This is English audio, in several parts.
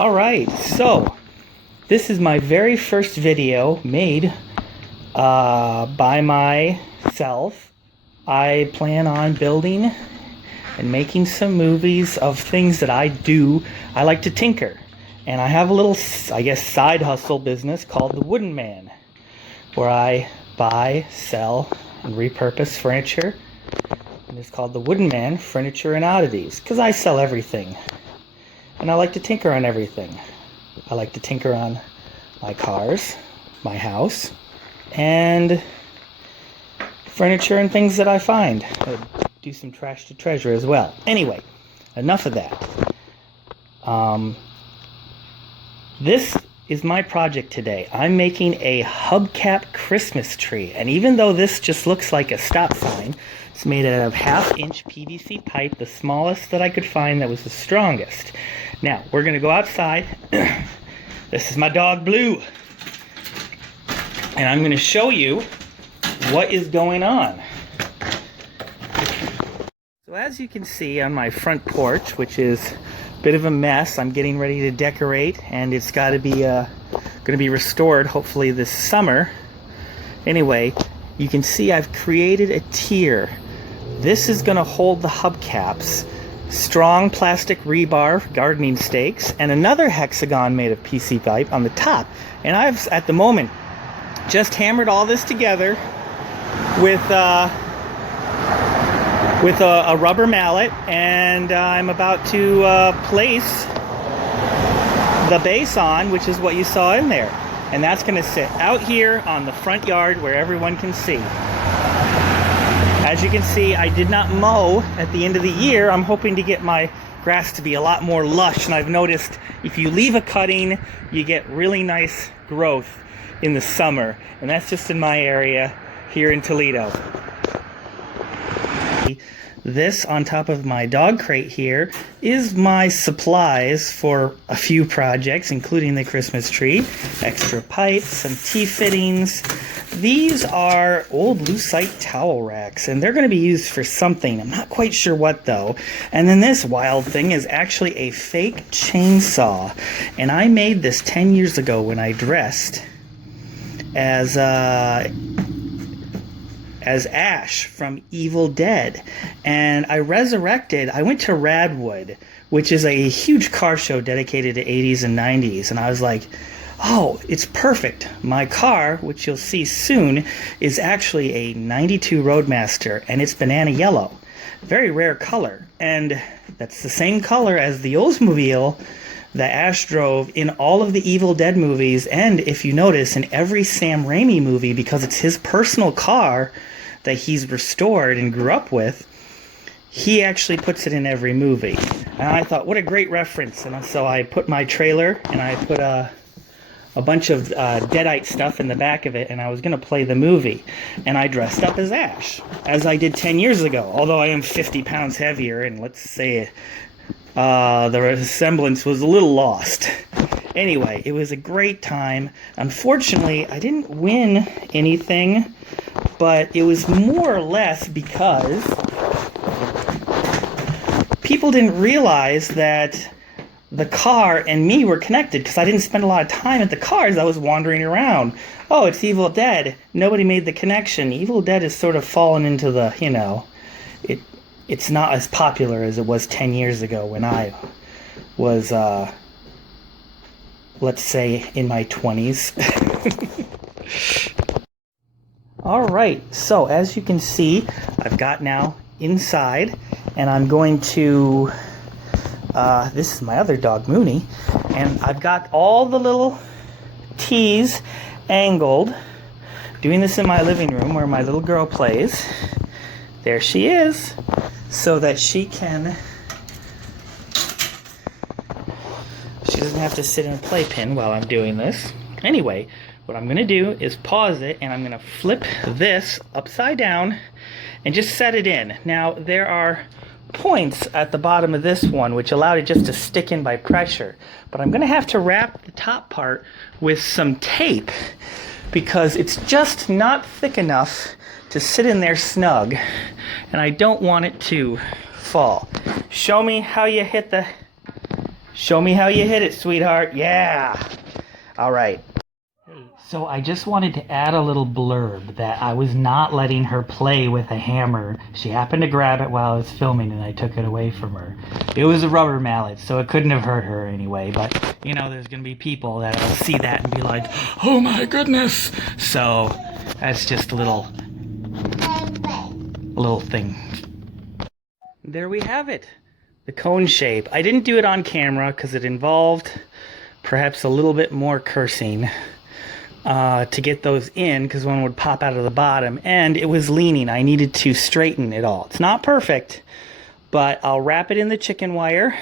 Alright, so this is my very first video made by myself. I plan on building and making some movies of things that I do. I like to tinker, and I have a little, I guess, side hustle business called The Wooden Man, where I buy, sell, and repurpose furniture. And it's called The Wooden Man Furniture and Oddities, because I sell everything. And I like to tinker on everything. I like to tinker on my cars, my house, and furniture and things that I find. I do some trash to treasure as well. Anyway, enough of that. This is my project today. I'm making a hubcap Christmas tree. And even though this just looks like a stop sign, it's made out of 1/2-inch PVC pipe, the smallest that I could find that was the strongest. Now, we're going to go outside. This is my dog, Blue. And I'm going to show you what is going on. So as you can see on my front porch, which is a bit of a mess, I'm getting ready to decorate, and it's got to be going to be restored hopefully this summer. Anyway, you can see I've created a tier. This is going to hold the hubcaps, strong plastic rebar gardening stakes, and another hexagon made of PC pipe on the top. And I've, at the moment, just hammered all this together with a rubber mallet, and I'm about to place the base on, which is what you saw in there. And that's going to sit out here on the front yard where everyone can see. As you can see, I did not mow at the end of the year. I'm hoping to get my grass to be a lot more lush, and I've noticed if you leave a cutting, you get really nice growth in the summer. And that's just in my area here in Toledo. This on top of my dog crate here is my supplies for a few projects, including the Christmas tree, extra pipes, some T-fittings. These are old lucite towel racks, and they're going to be used for something. I'm not quite sure what though. And then this wild thing is actually a fake chainsaw, and I made this 10 years ago when I dressed as Ash from Evil Dead. And I went to Radwood, which is a huge car show dedicated to 80s and 90s, and I was like, oh, it's perfect. My car, which you'll see soon, is actually a 92 Roadmaster, and it's banana yellow. Very rare color, and that's the same color as the Oldsmobile that Ash drove in all of the Evil Dead movies, and if you notice, in every Sam Raimi movie, because it's his personal car that he's restored and grew up with, he actually puts it in every movie. And I thought, what a great reference. And so I put my trailer, and I put a bunch of Deadite stuff in the back of it, and I was going to play the movie. And I dressed up as Ash, as I did 10 years ago, although I am 50 pounds heavier, and let's say the resemblance was a little lost. Anyway, it was a great time. Unfortunately, I didn't win anything, but it was more or less because people didn't realize that the car and me were connected, because I didn't spend a lot of time at the cars. I was wandering around. Oh, it's Evil Dead. Nobody made the connection. Evil Dead has sort of fallen into the, you know, it's not as popular as it was 10 years ago when I was, let's say, in my 20s. Alright, so as you can see, I've got now inside, and I'm going to, this is my other dog, Mooney, and I've got all the little T's angled, doing this in my living room where my little girl plays. There she is, so that she doesn't have to sit in a playpen while I'm doing this. Anyway, what I'm going to do is pause it, and I'm going to flip this upside down and just set it in. Now, there are points at the bottom of this one which allowed it just to stick in by pressure, but I'm going to have to wrap the top part with some tape because it's just not thick enough to sit in there snug, and I don't want it to fall. Show me how you hit the Show me how you hit it, sweetheart. Yeah. All right. Hey, so I just wanted to add a little blurb that I was not letting her play with a hammer. She happened to grab it while I was filming and I took it away from her. It was a rubber mallet, so it couldn't have hurt her anyway, but you know, there's gonna be people that'll see that and be like, oh my goodness. So that's just a little thing. There we have it. The cone shape. I didn't do it on camera because it involved perhaps a little bit more cursing to get those in, because one would pop out of the bottom, and it was leaning. I needed to straighten it all. It's not perfect, but I'll wrap it in the chicken wire.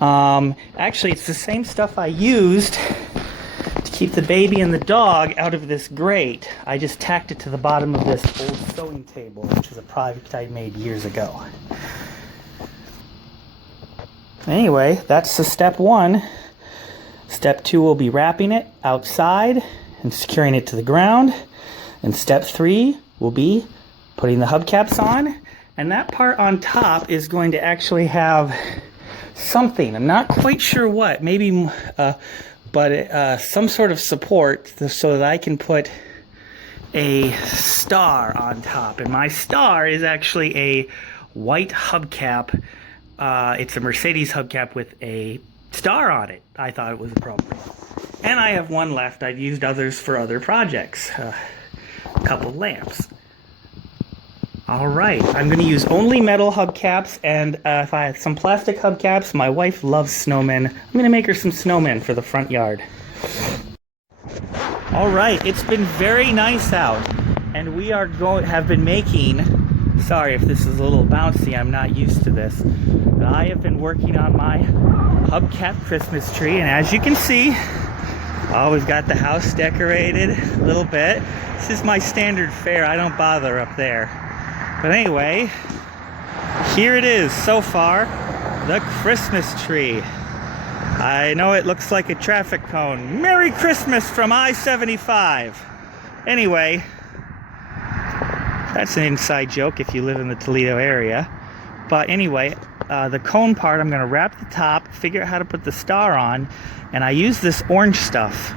Actually, it's the same stuff I used to keep the baby and the dog out of this grate. I just tacked it to the bottom of this old sewing table, which is a project I made years ago. Anyway, that's the step one. Step two will be wrapping it outside and securing it to the ground. And step three will be putting the hubcaps on. And that part on top is going to actually have something. I'm not quite sure what. Maybe, some sort of support so that I can put a star on top. And my star is actually a white hubcap. It's a Mercedes hubcap with a star on it. I thought it was appropriate. And I have one left. I've used others for other projects. A couple lamps. Alright, I'm going to use only metal hubcaps, and if I had some plastic hubcaps, my wife loves snowmen. I'm going to make her some snowmen for the front yard. Alright, it's been very nice out, and we have been making... Sorry if this is a little bouncy, I'm not used to this. But I have been working on my hubcap Christmas tree, and as you can see, we've got the house decorated a little bit. This is my standard fare, I don't bother up there. But anyway, here it is so far, the Christmas tree. I know it looks like a traffic cone. Merry Christmas from I-75. Anyway, that's an inside joke if you live in the Toledo area. But anyway, the cone part, I'm going to wrap the top, figure out how to put the star on, and I use this orange stuff,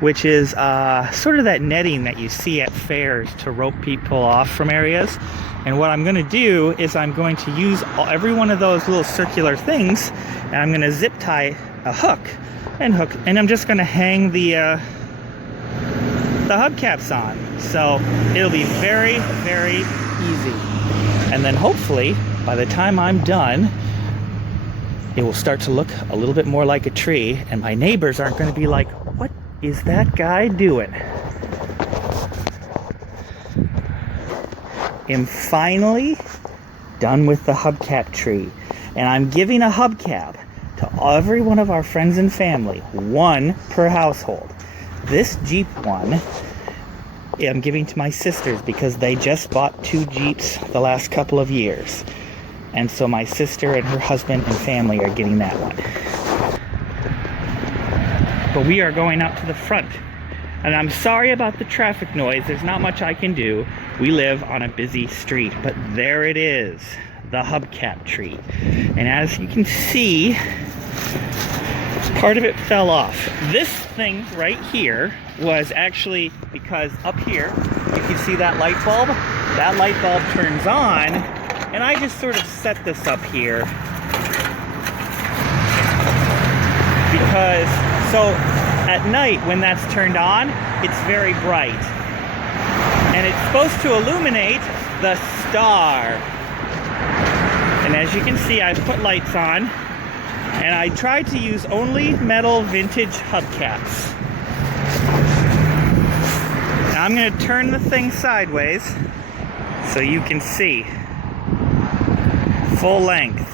which is sort of that netting that you see at fairs to rope people off from areas. And what I'm going to do is I'm going to use every one of those little circular things, and I'm going to zip tie a hook, and I'm just going to hang the hubcaps on. So it'll be very, very easy. And then hopefully, by the time I'm done, it will start to look a little bit more like a tree, and my neighbors aren't going to be like, what is that guy doing? I'm finally done with the hubcap tree, and I'm giving a hubcap to every one of our friends and family, one per household. This Jeep one I'm giving to my sisters because they just bought 2 Jeeps the last couple of years, and so my sister and her husband and family are getting that one. But we are going out to the front, and I'm sorry about the traffic noise. There's not much I can do. We live on a busy street, but there it is, the hubcap tree. And as you can see, part of it fell off. This thing right here was actually because up here, if you see that light bulb turns on, and I just sort of set this up here because, so at night when that's turned on, it's very bright. And it's supposed to illuminate the star. And as you can see, I've put lights on, and I tried to use only metal vintage hubcaps. Now I'm going to turn the thing sideways so you can see full length.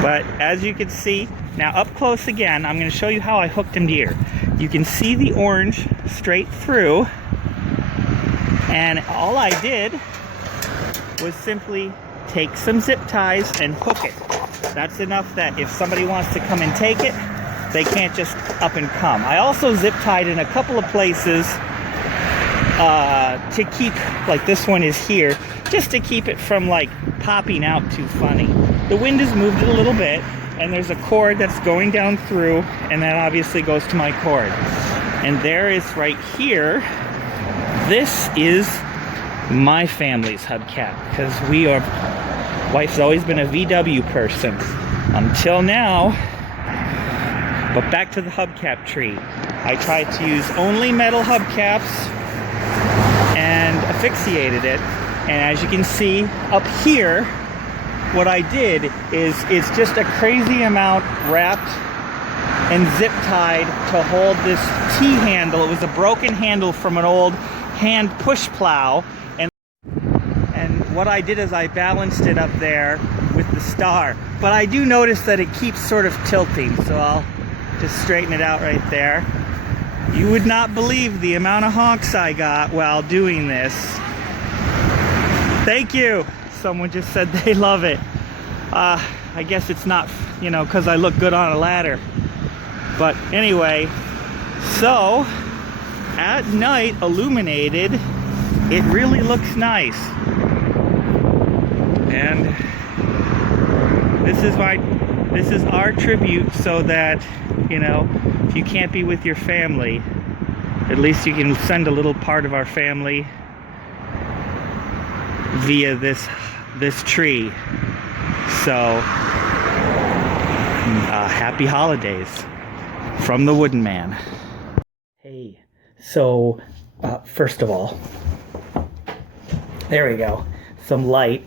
But as you can see, now up close again, I'm going to show you how I hooked them here. You can see the orange straight through, and all I did was simply take some zip ties and hook it. That's enough that if somebody wants to come and take it, they can't just up and come. I also zip tied in a couple of places to keep, like this one is here, just to keep it from like popping out too funny. The wind has moved it a little bit, and there's a cord that's going down through, and that obviously goes to my cord. And there is right here, this is my family's hubcap, because wife's always been a VW person until now. But back to the hubcap tree. I tried to use only metal hubcaps and asphyxiated it. And as you can see up here, what I did is it's just a crazy amount wrapped and zip tied to hold this T-handle. It was a broken handle from an old hand push plow. And what I did is I balanced it up there with the star. But I do notice that it keeps sort of tilting, so I'll just straighten it out right there. You would not believe the amount of honks I got while doing this. Thank you. Someone just said they love it. I guess it's not, you know, because I look good on a ladder. But anyway, so at night, illuminated, it really looks nice. And this is our tribute, so that, you know, if you can't be with your family, at least you can send a little part of our family via this tree. So happy holidays from the Wooden Man. Hey, so first of all, there we go, some light.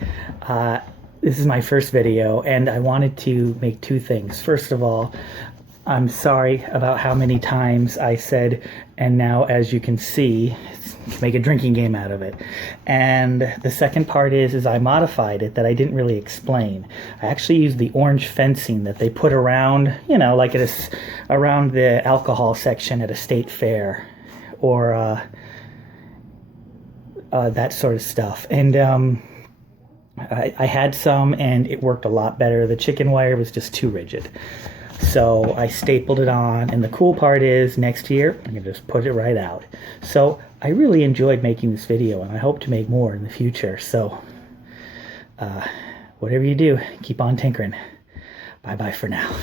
This is my first video, and I wanted to make two things. First of all, I'm sorry about how many times I said, and now as you can see, make a drinking game out of it. And the second part is I modified it, that I didn't really explain. I actually used the orange fencing that they put around, you know, like around the alcohol section at a state fair, or that sort of stuff. And I had some, and it worked a lot better. The chicken wire was just too rigid. So I stapled it on, and the cool part is next year I'm going to just put it right out. So I really enjoyed making this video, and I hope to make more in the future. So whatever you do, keep on tinkering. Bye-bye for now.